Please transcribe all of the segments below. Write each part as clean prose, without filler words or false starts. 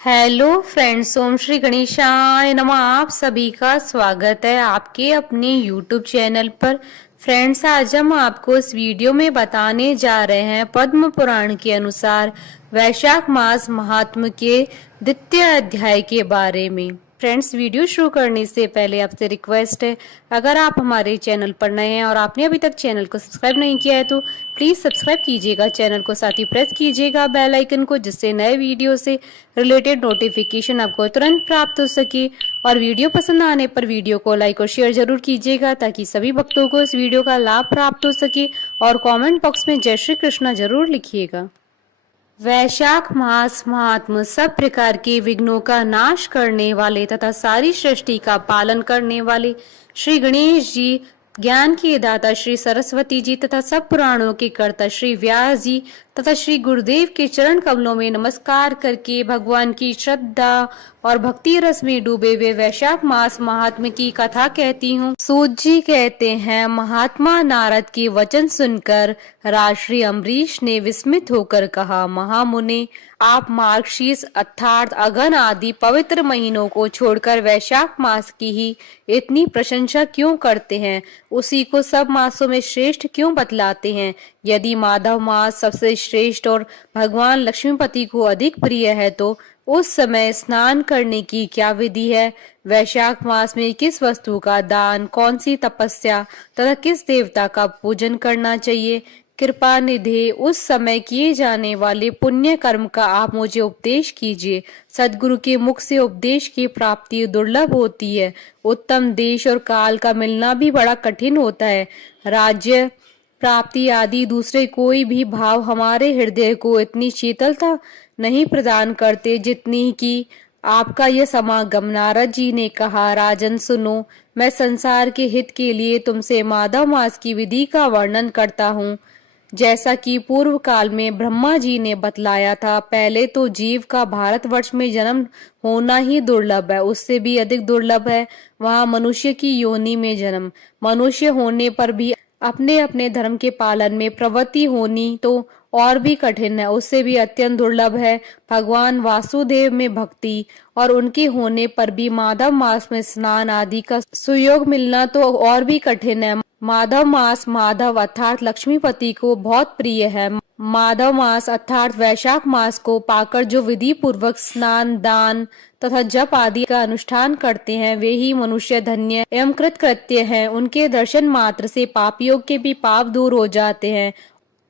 Hello friends, ओम श्री गणेशाय नमः। आप सभी का स्वागत है आपके अपने यूट्यूब चैनल पर। फ्रेंड्स, आज हम आपको इस वीडियो में बताने जा रहे हैं पद्म पुराण के अनुसार वैशाख मास महात्म के द्वितीय अध्याय के बारे में। फ्रेंड्स, वीडियो शुरू करने से पहले आपसे रिक्वेस्ट है, अगर आप हमारे चैनल पर नए हैं और आपने अभी तक चैनल को सब्सक्राइब नहीं किया है तो प्लीज सब्सक्राइब कीजिएगा चैनल को, साथ ही प्रेस कीजिएगा बेल आइकन को, जिससे नए वीडियो से रिलेटेड नोटिफिकेशन आपको तुरंत प्राप्त हो सके। और वीडियो पसंद आने पर वीडियो को लाइक और शेयर जरूर कीजिएगा ताकि सभी भक्तों को इस वीडियो का लाभ प्राप्त हो सके। और कमेंट बॉक्स में जय श्री कृष्णा जरूर लिखिएगा। वैशाख मास महात्म सब प्रकार के विघ्नों का नाश करने वाले तथा सारी सृष्टि का पालन करने वाले श्री गणेश जी, ज्ञान के दाता श्री सरस्वती जी तथा सब पुराणों के कर्ता श्री व्यास जी तथा श्री गुरुदेव के चरण कमलों में नमस्कार करके भगवान की श्रद्धा और भक्ति रस में डूबे हुए वैशाख मास महात्म की कथा कहती हूँ। सूत जी कहते हैं, महात्मा नारद के वचन सुनकर राजश्री अम्बरीश ने विस्मित होकर कहा, महामुने, आप मार्गशीर्ष अर्थात अगहन आदि पवित्र महीनों को छोड़कर वैशाख मास की ही इतनी प्रशंसा क्यों करते हैं? उसी को सब मासों में श्रेष्ठ क्यों बतलाते हैं? यदि माधव मास सबसे श्रेष्ठ और भगवान लक्ष्मीपति को अधिक प्रिय है तो उस समय स्नान करने की क्या विधि है? वैशाख मास में किस वस्तु का दान, कौन सी तपस्या तथा किस देवता का पूजन करना चाहिए? कृपा निधि, उस समय किए जाने वाले पुण्य कर्म का आप मुझे उपदेश कीजिए। सदगुरु के मुख से उपदेश की प्राप्ति दुर्लभ होती है। उत्तम देश और काल का मिलना भी बड़ा कठिन होता है। राज्य प्राप्ति आदि दूसरे कोई भी भाव हमारे हृदय को इतनी शीतलता नहीं प्रदान करते जितनी कि आपका यह समागम। नारद जी ने कहा, राजन सुनो, मैं संसार के हित के लिए तुमसे माधव मास की विधि का वर्णन करता हूँ। जैसा कि पूर्व काल में ब्रह्मा जी ने बतलाया था, पहले तो जीव का भारतवर्ष में जन्म होना ही दुर्लभ है, उससे भी अधिक दुर्लभ है वहाँ मनुष्य की योनि में जन्म। मनुष्य होने पर भी अपने अपने धर्म के पालन में प्रवृत्ति होनी तो और भी कठिन है, उससे भी अत्यंत दुर्लभ है भगवान वासुदेव में भक्ति, और उनके होने पर भी माधव मास में स्नान आदि का सुयोग मिलना तो और भी कठिन है। माधव मास, माधव अर्थात लक्ष्मीपति को बहुत प्रिय है। माधव मास अर्थात वैशाख मास को पाकर जो विधि पूर्वक स्नान, दान तथा जप आदि का अनुष्ठान करते हैं वे ही मनुष्य धन्य एवं कृतकृत्य हैं। उनके दर्शन मात्र से पापियों के भी पाप दूर हो जाते हैं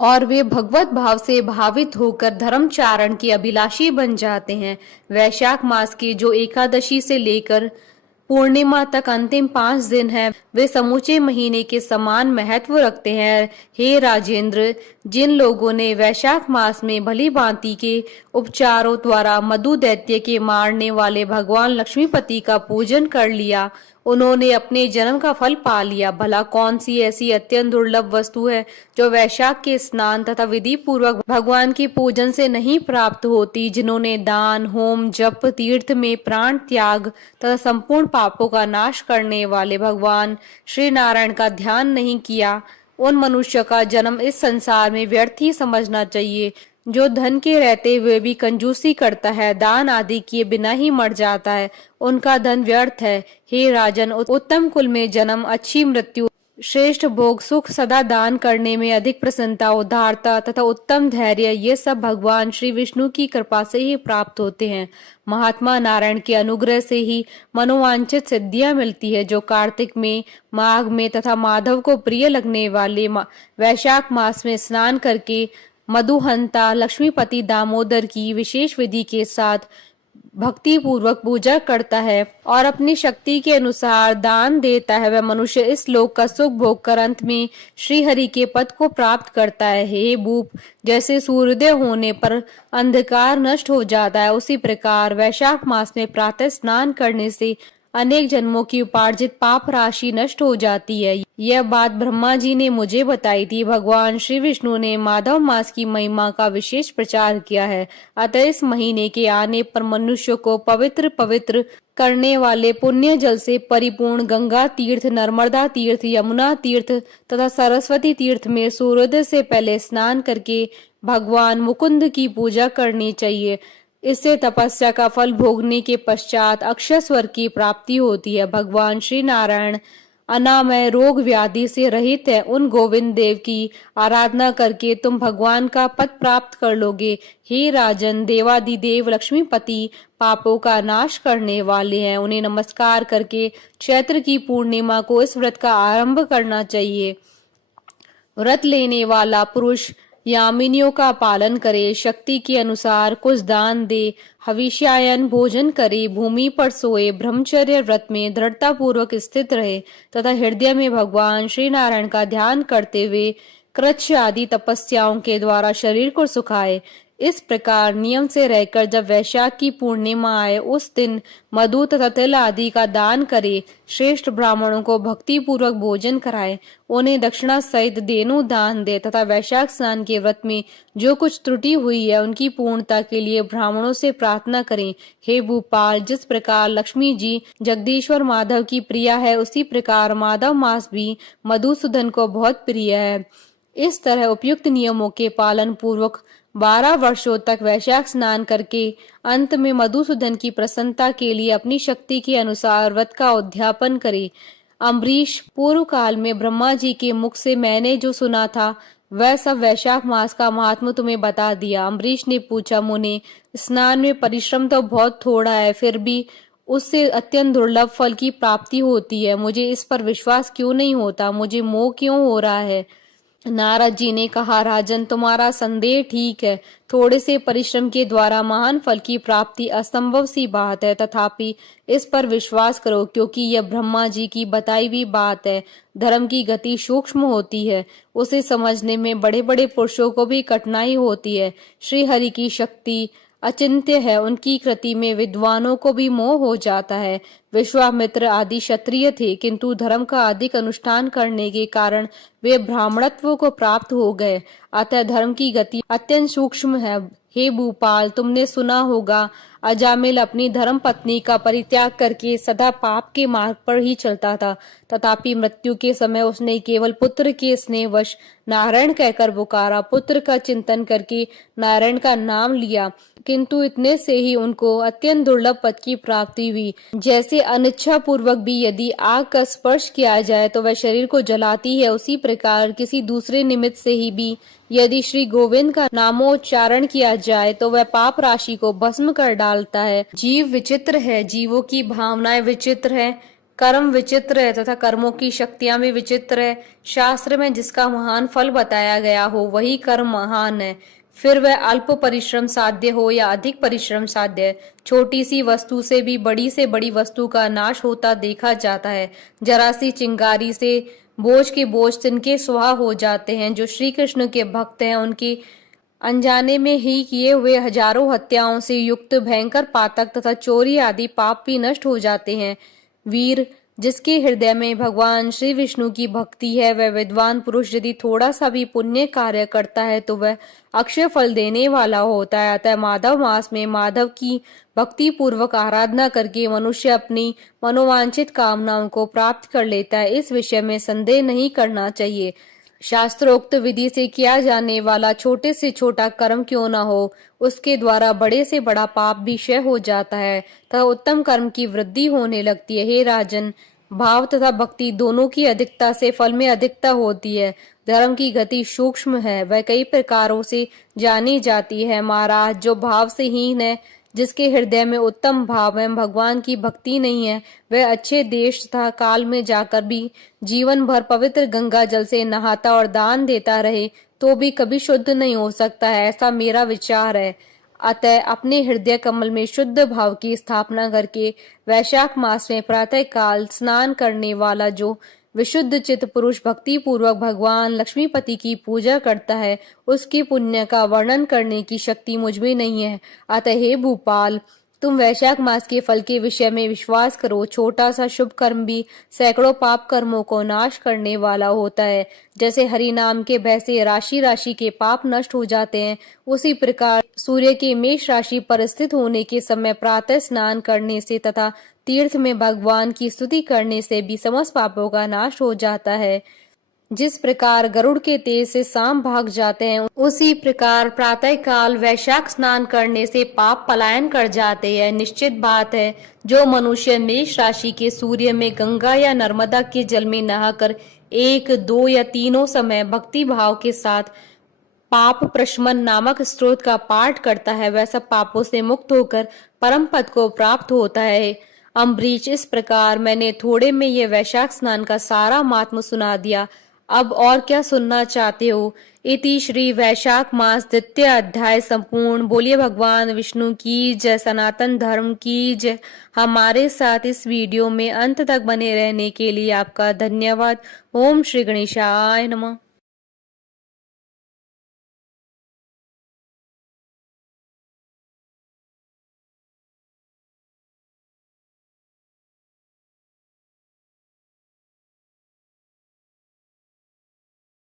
और वे भगवत भाव से भावित होकर धर्मचारण के अभिलाषी बन जाते हैं। वैशाख मास की जो एकादशी से लेकर पूर्णिमा तक अंतिम 5 दिन है, वे समूचे महीने के समान महत्व रखते हैं। हे राजेंद्र, जिन लोगों ने वैशाख मास में भली भांति के उपचारों द्वारा मधु दैत्य के मारने वाले भगवान लक्ष्मीपति का पूजन कर लिया, उन्होंने अपने जन्म का फल पा लिया। भला कौन सी ऐसी अत्यंत दुर्लभ वस्तु है जो वैशाख के स्नान तथा विधि पूर्वक भगवान की पूजन से नहीं प्राप्त होती? जिन्होंने दान, होम, जप, तीर्थ में प्राण त्याग तथा संपूर्ण पापों का नाश करने वाले भगवान श्री नारायण का ध्यान नहीं किया, उन मनुष्य का जन्म इस संसार में व्यर्थ ही समझना चाहिए। जो धन के रहते हुए भी कंजूसी करता है, दान आदि किए बिना ही मर जाता है, उनका धन व्यर्थ है। हे राजन, उत्तम कुल में जन्म, अच्छी मृत्यु, श्रेष्ठ भोग, सुख, सदा दान करने में अधिक प्रसन्नता, उदारता तथा उत्तम धैर्य, ये सब भगवान श्री विष्णु की कृपा से ही प्राप्त होते हैं। महात्मा नारायण के अनुग्रह से ही मनोवांछित सिद्धियां मिलती है। जो कार्तिक में, माघ में तथा माधव को प्रिय लगने वाले वैशाख मास में स्नान करके मधुहंता लक्ष्मीपति दामोदर की विशेष विधि के साथ भक्ति पूर्वक पूजा करता है और अपनी शक्ति के अनुसार दान देता है, वह मनुष्य इस लोक का सुख भोग कर अंत में श्री हरि के पद को प्राप्त करता है। हे भूप, जैसे सूर्योदय होने पर अंधकार नष्ट हो जाता है, उसी प्रकार वैशाख मास में प्रातः स्नान करने से अनेक जन्मों की उपार्जित पाप राशि नष्ट हो जाती है। यह बात ब्रह्मा जी ने मुझे बताई थी। भगवान श्री विष्णु ने माधव मास की महिमा का विशेष प्रचार किया है। अतः इस महीने के आने पर मनुष्य को पवित्र पवित्र करने वाले पुण्य जल से परिपूर्ण गंगा तीर्थ, नर्मदा तीर्थ, यमुना तीर्थ तथा सरस्वती तीर्थ में सूर्योदय से पहले स्नान करके भगवान मुकुंद की पूजा करनी चाहिए। इससे तपस्या का फल भोगने के पश्चात अक्षय स्वर्ग की प्राप्ति होती है। भगवान श्री नारायण अनामय रोग व्याधि से रहित है। उन गोविंद देव की आराधना करके तुम भगवान का पद प्राप्त कर लोगे। हे राजन, देवादिदेव लक्ष्मीपति पापों का नाश करने वाले हैं। उन्हें नमस्कार करके चैत्र की पूर्णिमा को इस व्रत का आरंभ करना चाहिए। व्रत लेने वाला पुरुष यामिनियों का पालन करे, शक्ति के अनुसार कुछ दान दे, हविष्यायन भोजन करे, भूमि पर सोए, ब्रह्मचर्य व्रत में दृढ़ता पूर्वक स्थित रहे तथा हृदय में भगवान श्री नारायण का ध्यान करते हुए कृच्छ आदि तपस्याओं के द्वारा शरीर को सुखाए। इस प्रकार नियम से रहकर जब वैशाख की पूर्णिमा आए उस दिन मधु तथा तिल आदि का दान करे, श्रेष्ठ ब्राह्मणों को भक्ति पूर्वक भोजन कराए, उन्हें दक्षिणा सहित देनु दान दे तथा वैशाख स्नान के व्रत में जो कुछ त्रुटि हुई है उनकी पूर्णता के लिए ब्राह्मणों से प्रार्थना करें। हे भूपाल, जिस प्रकार लक्ष्मी जी जगदीश्वर माधव की प्रिया है उसी प्रकार माधव मास भी मधुसूदन को बहुत प्रिय है। इस तरह उपयुक्त नियमों के पालन पूर्वक 12 वर्षों तक वैशाख स्नान करके अंत में मधुसूदन की प्रसन्नता के लिए अपनी शक्ति के अनुसार व्रत का उद्यापन करे। अम्बरीश, पूर्व काल में ब्रह्मा जी के मुख से मैंने जो सुना था वह सब वैशाख मास का महात्म्य तुम्हें बता दिया। अम्बरीश ने पूछा, मुने, स्नान में परिश्रम तो बहुत थोड़ा है, फिर भी उससे अत्यंत दुर्लभ फल की प्राप्ति होती है। मुझे इस पर विश्वास क्यों नहीं होता? मुझे मोह क्यों हो रहा है? नारद जी ने कहा, राजन, तुम्हारा संदेह ठीक है। थोड़े से परिश्रम के द्वारा महान फल की प्राप्ति असंभव सी बात है, तथापि इस पर विश्वास करो, क्योंकि यह ब्रह्मा जी की बताई हुई बात है। धर्म की गति सूक्ष्म होती है, उसे समझने में बड़े बड़े पुरुषों को भी कठिनाई होती है। श्री हरि की शक्ति अचिंत्य है, उनकी कृति में विद्वानों को भी मोह हो जाता है। विश्वामित्र आदि क्षत्रिय थे, किंतु धर्म का अधिक अनुष्ठान करने के कारण वे ब्राह्मणत्व को प्राप्त हो गए। अतः धर्म की गति अत्यंत सूक्ष्म है। हे भूपाल, तुमने सुना होगा अजामिल अपनी धर्म पत्नी का परित्याग करके सदा पाप के मार्ग पर ही चलता था, तथापि मृत्यु के समय उसने केवल पुत्र के स्नेहवश नारायण कहकर पुकारा। पुत्र का चिंतन करके नारायण का नाम लिया, किंतु इतने से ही उनको अत्यंत दुर्लभ पद की प्राप्ति हुई। जैसे अनिच्छा पूर्वक भी यदि आग का स्पर्श किया जाए तो वह शरीर को जलाती है, उसी प्रकार किसी दूसरे निमित्त से ही भी यदि श्री गोविंद का नामोच्चारण किया जाए तो वह पाप राशि को भस्म कर डालता है। जीव विचित्र है, जीवों की भावनाएं विचित्र है, कर्म विचित्र है तथा कर्मों की शक्तियां भी विचित्र है। शास्त्र में जिसका महान फल बताया गया हो वही कर्म महान है, फिर वह अल्प परिश्रम साध्य हो या अधिक परिश्रम साध्य। छोटी सी वस्तु से बड़ी वस्तु का नाश होता देखा जाता है। जरा सी चिंगारी से बोझ के बोझ तिनके स्वाहा हो जाते हैं। जो श्री कृष्ण के भक्त हैं उनके अनजाने में ही किए हुए हजारों हत्याओं से युक्त भयंकर पातक तथा चोरी आदि पाप भी नष्ट हो जाते हैं। वीर, जिसके हृदय में भगवान श्री विष्णु की भक्ति है, वह विद्वान पुरुष यदि थोड़ा सा भी पुण्य कार्य करता है तो वह अक्षय फल देने वाला होता है। अतः माधव मास में माधव की भक्ति पूर्वक आराधना करके मनुष्य अपनी मनोवांछित कामनाओं को प्राप्त कर लेता है। इस विषय में संदेह नहीं करना चाहिए। शास्त्रोक्त विधि से किया जाने वाला छोटे से छोटा कर्म क्यों न हो, उसके द्वारा बड़े से बड़ा पाप भी क्षय हो जाता है तथा उत्तम कर्म की वृद्धि होने लगती है। हे राजन, भाव तथा भक्ति दोनों की अधिकता से फल में अधिकता होती है। धर्म की गति सूक्ष्म है, वह कई प्रकारों से जानी जाती है। महाराज, जो भाव से हीन है, जिसके हृदय में उत्तम भाव एवं भगवान की भक्ति नहीं है, वह अच्छे देश तथा काल में जाकर भी जीवन भर पवित्र गंगा जल से नहाता और दान देता रहे तो भी कभी शुद्ध नहीं हो सकता है, ऐसा मेरा विचार है। अतः अपने हृदय कमल में शुद्ध भाव की स्थापना करके वैशाख मास में प्रातः काल स्नान करने वाला जो विशुद्ध चित्त पुरुष भक्ति पूर्वक भगवान लक्ष्मीपति की पूजा करता है, उसके पुण्य का वर्णन करने की शक्ति मुझ में नहीं है। अतः हे भूपाल, तुम वैशाख मास के फल के विषय में विश्वास करो। छोटा सा शुभ कर्म भी सैकड़ों पाप कर्मों को नाश करने वाला होता है। जैसे हरि नाम के भय से राशि राशि के पाप नष्ट हो जाते हैं, उसी प्रकार सूर्य के मेष राशि पर स्थित होने के समय प्रातः स्नान करने से तथा तीर्थ में भगवान की स्तुति करने से भी समस्त पापों का नाश हो जाता है। जिस प्रकार गरुड़ के तेज से सांप भाग जाते हैं, उसी प्रकार प्रातः काल वैशाख स्नान करने से पाप पलायन कर जाते हैं। निश्चित बात है, जो मनुष्य मेष राशि के सूर्य में गंगा या नर्मदा के जल में नहाकर 1, 2 या तीनों समय भक्ति भाव के साथ पाप प्रशमन नामक स्त्रोत का पाठ करता है, वह सब पापों से मुक्त होकर परम पद को प्राप्त होता है। अम्बरीश, इस प्रकार मैंने थोड़े में ये वैशाख स्नान का सारा महात्म्य सुना दिया। अब और क्या सुनना चाहते हो? इति श्री वैशाख मास द्वितीय अध्याय संपूर्ण। बोलिए भगवान विष्णु की जय, सनातन धर्म की जय। हमारे साथ इस वीडियो में अंत तक बने रहने के लिए आपका धन्यवाद। ओम श्री गणेशाय नमः।